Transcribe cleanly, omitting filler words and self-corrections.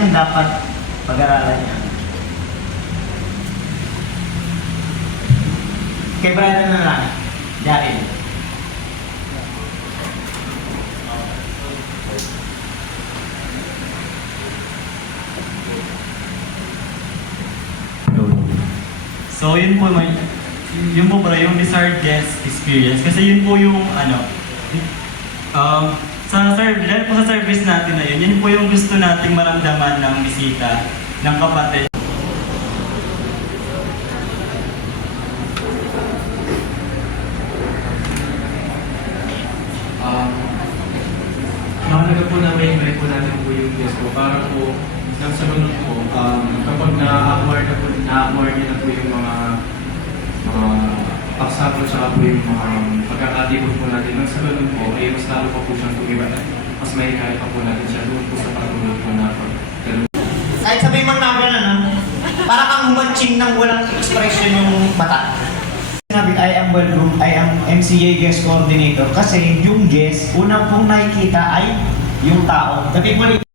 natin dapat pag-aralan yan. Kay Brian na lang, Daryl. So yun po yun po bro, yung desired guest experience. Kasi yun po yung dahil po sa service natin na yun po yung gusto nating maramdaman ng bisita, ng kapatid. Mahalaga po na may po natin po yung guest ko para po nang sa lunod po, kapag na-acquire niya na po yung mga paksapon sa po yung mga pagkakatipon po natin nang sa lunod po, ay mas lalo pa po siyang tumiba. Mas may kaya pa po natin siya doon po sa pagtulog po na pagkalunod. Kahit sabihin man namin para kang humatsing ng walang expression yung mata. Sinabi, I am well groomed, I am MCA guest coordinator kasi yung guest, unang pong nakikita ay yung tao.